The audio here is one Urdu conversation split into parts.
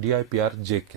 @DIPRJK।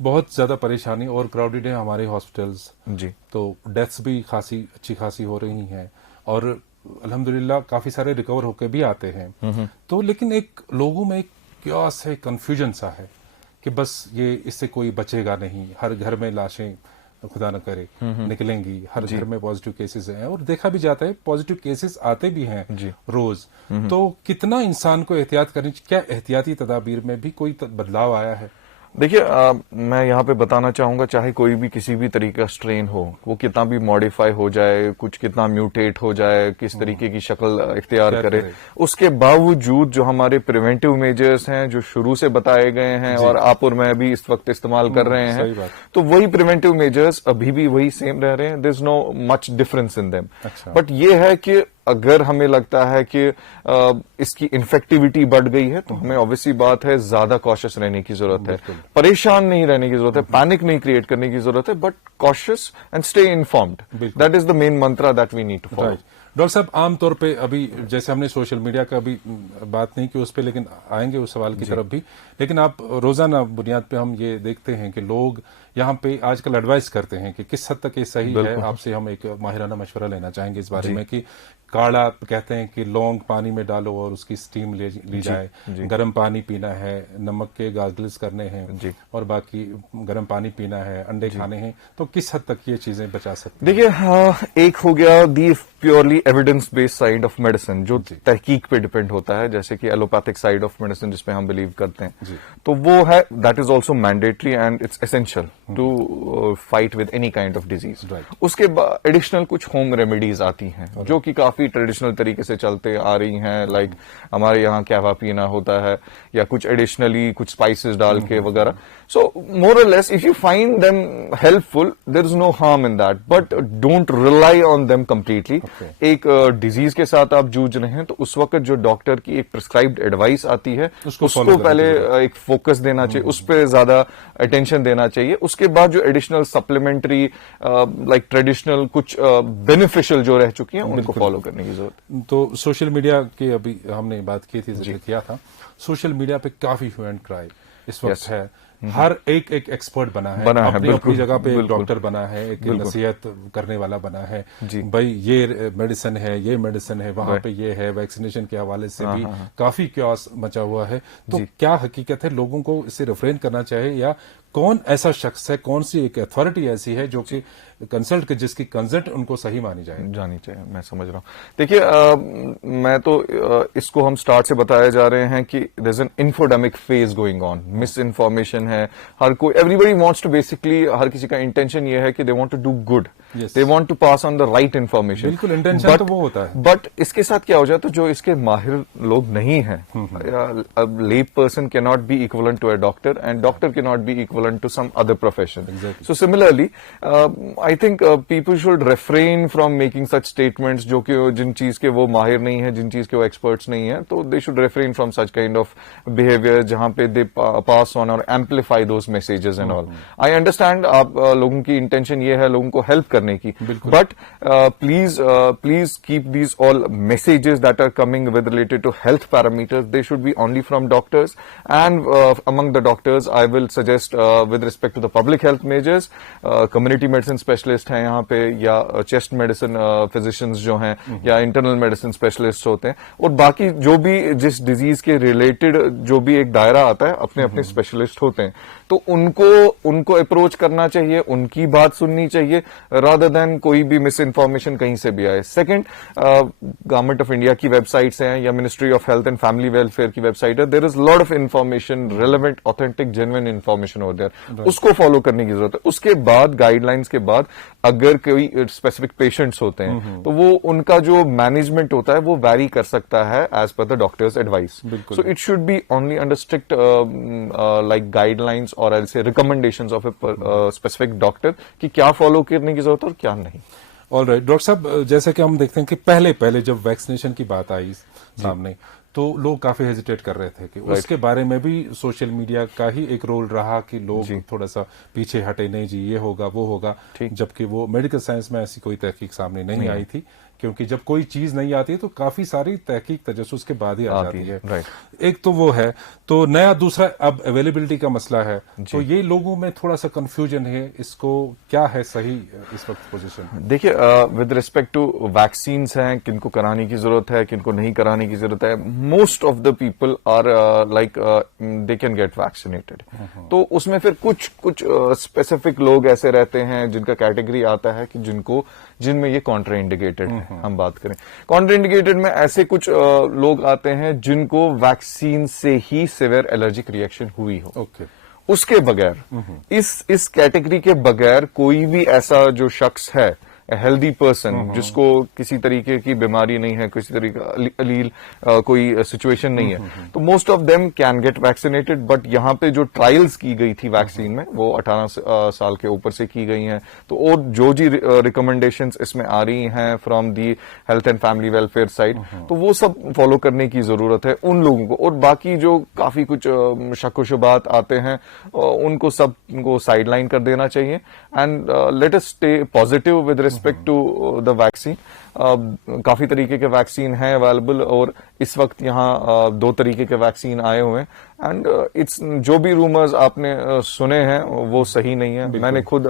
بہت زیادہ پریشانی اور کراؤڈیڈ ہے ہمارے ہاسپٹلس جی تو ڈیتھس بھی اچھی خاصی ہو رہی ہیں اور الحمدللہ کافی سارے ریکور ہو کے بھی آتے ہیں. تو لیکن ایک لوگوں میں ایک کیوس ہے, کنفیوژن سا ہے کہ بس یہ اس سے کوئی بچے گا نہیں, ہر گھر میں لاشیں خدا نہ کرے نکلیں گی, ہر گھر میں پازیٹیو کیسز ہیں اور دیکھا بھی جاتا ہے پازیٹیو کیسز آتے بھی ہیں روز. تو کتنا انسان کو احتیاط کرنی چاہیے, کیا احتیاطی تدابیر میں بھی کوئی بدلاؤ آیا ہے؟ دیکھیے میں یہاں پہ بتانا چاہوں گا, چاہے کوئی بھی کسی بھی طریقے کا اسٹرین ہو, وہ کتنا بھی ماڈیفائی ہو جائے, کچھ کتنا میوٹیٹ ہو جائے, کس طریقے کی شکل اختیار کرے, اس کے باوجود جو ہمارے پریونٹیو میجرز ہیں جو شروع سے بتائے گئے ہیں اور آپ اور میں بھی اس وقت استعمال کر رہے ہیں, تو وہی پریونٹیو میجرز ابھی بھی وہی سیم رہ رہے ہیں. There is no much difference in them. But یہ ہے کہ اگر ہمیں لگتا ہے کہ اس کی انفیکٹیوٹی بڑھ گئی ہے تو ہمیں obviously بات ہے زیادہ کاشس رہنے کی ضرورت ہے, پریشان نہیں رہنے کی ضرورت ہے, پینک نہیں کریٹ کرنے کی ضرورت ہے, but cautious and stay informed. That is the main mantra that we need to follow. Doctor صاحب عام طور پہ ابھی جیسے ہم نے سوشل میڈیا کا بھی بات نہیں کی اس پہ, لیکن آئیں گے اس سوال کی طرف بھی, لیکن آپ روزانہ بنیاد پہ ہم یہ دیکھتے ہیں کہ لوگ یہاں پہ آج کل ایڈوائز کرتے ہیں کہ کس حد تک یہ صحیح ہے. آپ سے ہم ایک ماہرانہ مشورہ لینا چاہیں گے اس بارے میں کہ کاڑھا کہتے ہیں کہ لونگ پانی میں ڈالو اور اس کی اسٹیم لی جائے, گرم پانی پینا ہے, نمک کے گارگلز کرنے ہیں اور باقی گرم پانی پینا ہے, انڈے کھانے ہیں, تو کس حد تک یہ چیزیں بچا سکتے ہیں؟ دیکھیے ایک ہو گیا the purely evidence based side of medicine جو تحقیق پہ ڈیپینڈ ہوتا ہے, جیسے کہ ایلوپیتھک سائڈ آف میڈیسن جس پہ ہم بلیو کرتے ہیں, تو وہ ہے that is also mandatory and it's essential to fight with any kind of disease. اس کے بعد ایڈیشنل کچھ ہوم ریمیڈیز آتی ہیں جو کہ کافی ٹریڈیشنل طریقے سے چلتے آ رہی ہیں, لائک ہمارے یہاں کہوا پینا ہوتا ہے یا کچھ ایڈیشنلی کچھ اسپائسز ڈال کے وغیرہ. So more or less if you find them helpful there is no harm in that, but don't rely on them completely. ایک ڈیزیز کے ساتھ آپ جوجھ رہے ہیں تو اس وقت جو ڈاکٹر کی ایک پرسکرائبڈ ایڈوائس آتی ہے اس کو پہلے ایک فوکس دینا چاہیے, اس پہ زیادہ اٹینشن دینا چاہیے. اس کے بعد جو ایڈیشنل سپلیمنٹری لائک ٹریڈیشنل کچھ بینیفیشل جو رہ چکی ہیں ان کو فالو کرنے کی ضرورت. تو سوشل میڈیا کی ابھی ہم نے بات کی تھی, ذکر کیا تھا, سوشل میڈیا پہ کافی ہیو اینڈ کرائی اس وقت ہے. ہر ایک ایکسپرٹ بنا ہے, اپنی جگہ پہ ایک ڈاکٹر بنا ہے, ایک نصیحت کرنے والا بنا ہے, بھائی یہ میڈیسن ہے, یہ میڈیسن ہے, وہاں پہ یہ ہے. ویکسینیشن کے حوالے سے بھی کافی کیوس مچا ہوا ہے. تو کیا حقیقت ہے, لوگوں کو اس سے ریفرین کرنا چاہیے, یا کون ایسا شخص ہے, کون سی ایک اتھارٹی ایسی ہے جو کہ کنسلٹ جس کی کنسلٹ ان کو صحیح جانی چاہیے؟ میں سمجھ رہا ہوں. دیکھیے میں تو اس کو ہم سٹارٹ سے بتایا جا رہے ہیں کہ there is an infodemic phase going on, misinformation ہے, ہر کوئی everybody wants to basically, ہر کسی کا انٹینشن یہ ہے کہ they want to do good, they want to pass on the right information. بالکل انٹینشن تو وہ ہوتا ہے, بٹ اس کے ساتھ کیا ہو جاتا ہے, جو اس کے ماہر لوگ نہیں ہیں, lay person can not be equivalent to a doctor and doctor can not be equivalent to some other profession. So similarly I think people should refrain from making such statements جو کہ جن چیز کے وہ ماہر نہیں ہیں, جن چیز کے وہ ایکسپرٹس نہیں ہیں, تو they should refrain from such kind of behavior جہاں پہ they pass on or amplify those messages and all. I understand آپ لوگوں کی انٹینشن یہ ہے لوگوں کو ہیلپ کرنے کی, but please keep these all messages that are coming with related to health parameters, they should be only from doctors, and among the doctors I will suggest with respect to the public health measures, community medicine specialist ہیں یہاں پہ, یا چیسٹ میڈیسن فزیشنز جو ہیں, یا انٹرنل میڈیسن اسپیشلسٹ ہوتے ہیں, اور باقی جو بھی جس ڈیزیز کے ریلیٹڈ جو بھی ایک دائرہ آتا ہے اپنے اپنے اسپیشلسٹ ہوتے ہیں, تو ان کو اپروچ کرنا چاہیے, ان کی بات سننی چاہیے, رادر دین کوئی بھی مس انفارمیشن کہیں سے بھی آئے. سیکنڈ, گورنمنٹ آف انڈیا کی ویب سائٹس ہیں یا ministry of health and family welfare کی ویب سائٹ ہے, there is lot of information, relevant authentic genuine information ہو دیر, اس کو فالو کرنے کی ضرورت ہے. اس کے بعد گائیڈ لائنس کے بعد اگر کوئی اسپیسیفک پیشنٹس ہوتے ہیں تو وہ ان کا جو مینجمنٹ ہوتا ہے وہ ویری کر سکتا ہے as per the doctors advice. So it should be only under strict like guidelines اور ایسے recommendations of a specific doctor کہ کیا فالو کرنے کی ضرورت ہے اور کیا نہیں. آل رائٹ ڈاکٹر صاحب, جیسا کہ ہم دیکھتے ہیں کہ پہلے جب ویکسینیشن کی بات آئی سامنے تو لوگ کافی ہیزیٹیٹ کر رہے تھے کہ اس کے بارے میں بھی سوشل میڈیا کا ہی ایک رول رہا کہ لوگ تھوڑا سا پیچھے ہٹے, نہیں جی یہ ہوگا وہ ہوگا, جبکہ وہ میڈیکل سائنس میں ایسی کوئی تحقیق سامنے نہیں آئی تھی کیونکہ جب کوئی چیز نہیں آتی ہے تو کافی ساری تحقیق تجسس کے بعد ہی آ جاتی ہے. رائٹ. ایک تو وہ ہے. تو نیا دوسرا اب اویلیبلٹی کا مسئلہ ہے. تو یہ لوگوں میں تھوڑا سا کنفیوژن ہے, اس کو کیا ہے صحیح اس وقت پوزیشن؟ دیکھیے ود ریسپیکٹ ٹو ویکسینس ہیں, کن کو کرانے کی ضرورت ہے, کن کو نہیں کرانے کی ضرورت ہے. Most of the people are like they can get vaccinated. تو اس میں پھر کچھ اسپیسیفک لوگ ایسے رہتے ہیں جن کا کیٹیگری آتا ہے کہ جن میں یہ کانٹرا انڈیکیٹڈ ہے. ہم بات کریں کانٹرا انڈیکیٹڈ میں, ایسے کچھ لوگ آتے ہیں جن کو ویکسین سے ہی سیویئر الرجک ریئیکشن ہوئی ہو. اوکے. اس کے بغیر اس کیٹیگری کے بغیر کوئی بھی ایسا جو شخص ہے ہیلدی پرسن جس کو کسی طریقے کی بیماری نہیں ہے, کسی طریقے علیل کوئی سچویشن نہیں ہے, تو most of them can get vaccinated. But یہاں پہ جو ٹرائلز کی گئی تھی ویکسین میں وہ 18 سال کے اوپر سے کی گئی ہیں. تو اور جو ریکمنڈیشنز اس میں آ رہی ہیں from the health and family welfare side, تو وہ سب فالو کرنے کی ضرورت ہے ان لوگوں کو. اور باقی جو کافی کچھ شک و شبہات آتے ہیں ان کو سب کو سائڈ لائن کر دینا چاہیے. And let us stay positive with respect to the vaccine. کافی طریقے کے ویکسین ہیں اویلیبل, اور اس وقت یہاں 2 طریقے کے ویکسین آئے ہوئے ہیں. اینڈ جو بھی رومرز آپ نے سنے ہیں وہ صحیح نہیں ہے. میں نے خود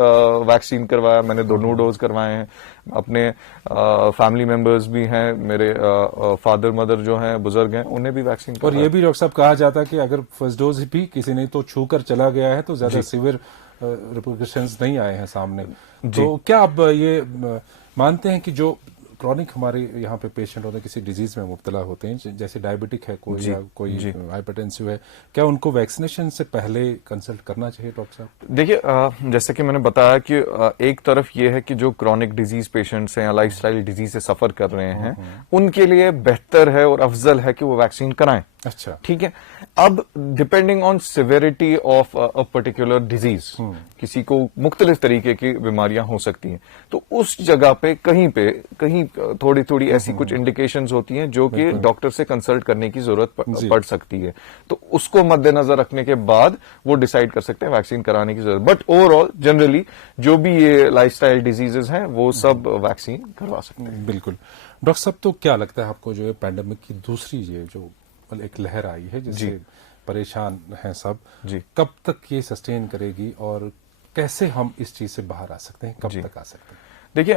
ویکسین کروایا, میں نے 2 ڈوز کروائے ہیں. اپنے فیملی ممبرز بھی ہیں, میرے فادر مدر جو ہیں بزرگ ہیں, انہیں بھی ویکسین. اور یہ بھی ڈاکٹر صاحب کہا جاتا ہے کہ اگر فرسٹ ڈوز بھی کسی نے تو چھو کر چلا گیا ہے تو زیادہ سیویئر ریپرکشنز نہیں آئے ہیں سامنے. تو کیا آپ یہ مانتے ہیں کہ جو کرونک ہمارے یہاں پہ پیشنٹ ہوتے ہیں, کسی ڈیزیز میں مبتلا ہوتے ہیں, جیسے ڈائبٹک ہے کوئی یا کوئی ہائپرٹینسو ہے, کیا ان کو ویکسینیشن سے پہلے کنسلٹ کرنا چاہیے ڈاکٹر صاحب؟ دیکھیے جیسے کہ میں نے بتایا کہ ایک طرف یہ ہے کہ جو کرونک ڈیزیز پیشنٹس ہیں یا لائف اسٹائل ڈیزیز سے سفر کر رہے ہیں ان کے لیے بہتر ہے اور افضل ہے کہ وہ ویکسین کرائیں. اچھا, ٹھیک ہے. اب depending on severity of a particular disease, کسی کو مختلف طریقے کی بیماریاں ہو سکتی ہیں, تو اس جگہ پہ کہیں تھوڑی ایسی کچھ انڈیکیشنز ہوتی ہیں جو کہ ڈاکٹر سے کنسلٹ کرنے کی ضرورت پڑ سکتی ہے. تو اس کو مد نظر رکھنے کے بعد وہ ڈیسائیڈ کر سکتے ہیں ویکسین کرانے کی ضرورت. بٹ اوور آل جنرلی جو بھی یہ لائف اسٹائل ڈیزیزز ہیں وہ سب ویکسین کروا سکتے ہیں. بالکل. ڈاکٹر صاحب تو کیا لگتا ہے آپ کو جو پینڈیمک کی دوسری یہ جو ایک لہر آئی ہے جس سے پریشان ہیں سب, کب تک یہ سسٹین کرے گی اور کیسے ہم اس چیز سے باہر آ سکتے ہیں, کب تک آ سکتے ہیں؟ دیکھیے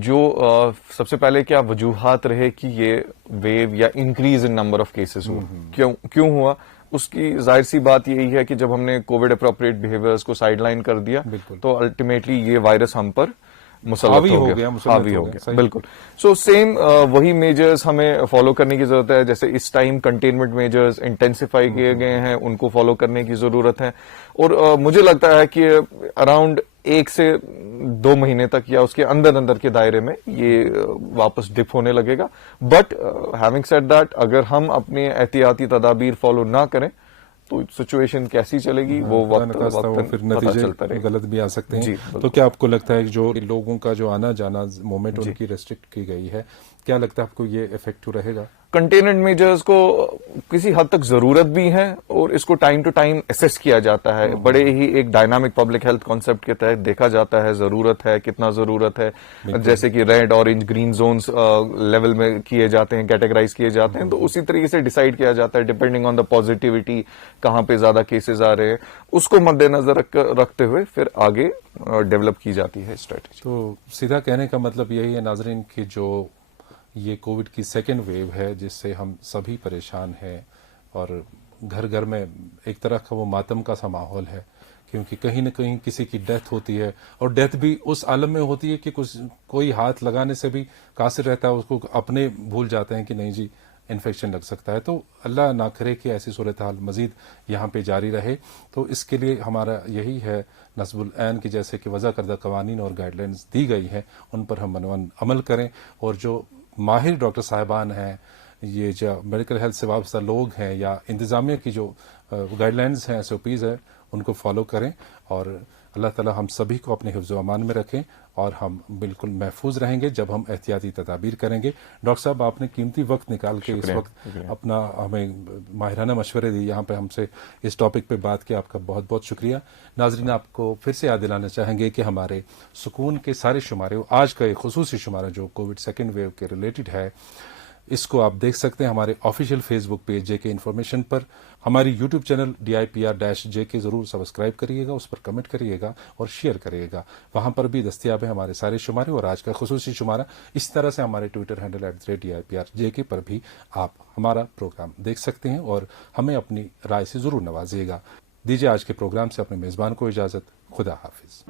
جو سب سے پہلے کیا وجوہات رہے کہ یہ ویو یا increase in number of cases ہوا, کیوں ہوا, اس کی ظاہر سی بات یہی ہے کہ جب ہم نے کووڈ اپروپریٹ بہیویئرز کو سائڈ لائن کر دیا تو الٹیمیٹلی یہ وائرس ہم پر مسلط ہو گیا. بالکل. سو سیم وہی میجرز ہمیں فالو کرنے کی ضرورت ہے. جیسے اس ٹائم کنٹینمنٹ میجرز انٹینسیفائی کیے گئے ہیں, ان کو فالو کرنے کی ضرورت ہے. اور مجھے لگتا ہے کہ اراؤنڈ 1 سے 2 مہینے تک یا اس کے اندر کے دائرے میں یہ واپس ڈپ ہونے لگے گا. بٹ ہیونگ سیڈ دیٹ, اگر ہم اپنے احتیاطی تدابیر فالو نہ کریں تو سچویشن کیسی چلے گی وہ وقت پھر نتیجے غلط بھی آ سکتے ہیں. تو کیا آپ کو لگتا ہے کہ جو لوگوں کا جو آنا جانا موومنٹ ان کی ریسٹرکٹ کی گئی ہے, کیا لگتا ہے آپ کو یہ افیکٹو رہے گا؟ کنٹینمنٹ میجرز کو کسی حد تک ضرورت بھی ہے اور اس کو ٹائم ٹو ٹائم اسیس کیا جاتا ہے. بڑے ہی ایک ڈائنامک پبلک ہیلتھ کانسیپٹ کے تحت دیکھا جاتا ہے ضرورت ہے, کتنا ضرورت ہے. جیسے کہ red, orange, green zones level میں کیے جاتے ہیں, کیٹیگرائز کیے جاتے ہیں, تو اسی طریقے سے ڈیسائیڈ کیا جاتا ہے ڈیپینڈنگ آن دا پازیٹیوٹی, کہاں پہ زیادہ کیسز آ رہے ہیں, اس کو مد نظر رکھتے ہوئے پھر آگے ڈیولپ کی جاتی ہے اسٹریٹجی. تو سیدھا کہنے کا مطلب یہی ہے ناظرین کہ جو یہ کووڈ کی سیکنڈ ویو ہے جس سے ہم سبھی پریشان ہیں, اور گھر گھر میں ایک طرح کا وہ ماتم کا سا ماحول ہے, کیونکہ کہیں نہ کہیں کسی کی ڈیتھ ہوتی ہے, اور ڈیتھ بھی اس عالم میں ہوتی ہے کہ کوئی ہاتھ لگانے سے بھی قاصر رہتا ہے, اس کو اپنے بھول جاتے ہیں کہ نہیں جی انفیکشن لگ سکتا ہے. تو اللہ نہ کرے کہ ایسی صورتحال مزید یہاں پہ جاری رہے. تو اس کے لیے ہمارا یہی ہے نصب العین کی جیسے کہ وضع کردہ قوانین اور گائیڈ لائنز دی گئی ہیں ان پر ہم عمل کریں, اور جو ماہر ڈاکٹر صاحبان ہیں, یہ جو میڈیکل ہیلتھ سے وابستہ لوگ ہیں, یا انتظامیہ کی جو گائیڈ لائنز ہیں, SOPs ہیں, ان کو فالو کریں, اور اللہ تعالی ہم سبھی کو اپنے حفظ و امان میں رکھیں اور ہم بالکل محفوظ رہیں گے جب ہم احتیاطی تدابیر کریں گے. ڈاکٹر صاحب, آپ نے قیمتی وقت نکال کے اس وقت اپنا ہمیں ماہرانہ مشورے دی, یہاں پہ ہم سے اس ٹاپک پہ بات کیا, آپ کا بہت بہت شکریہ. ناظرین, آپ کو پھر سے یاد دلانا چاہیں گے کہ ہمارے سکون کے سارے شمارے, آج کا ایک خصوصی شمارہ جو کووڈ سیکنڈ ویو کے ریلیٹڈ ہے, اس کو آپ دیکھ سکتے ہیں ہمارے آفیشیل فیس بک پیج JK انفارمیشن پر. ہماری یوٹیوب چینل DIPR-JK ضرور سبسکرائب کریے گا, اس پر کمنٹ کریے گا اور شیئر کریے گا, وہاں پر بھی دستیاب ہے ہمارے سارے شمارے اور آج کا خصوصی شمارہ. اس طرح سے ہمارے ٹویٹر ہینڈل @DIPR-JK پر بھی آپ ہمارا پروگرام دیکھ سکتے ہیں اور ہمیں اپنی رائے سے ضرور نوازیے گا. دیجیے آج کے پروگرام سے اپنے میزبان کو اجازت. خدا حافظ.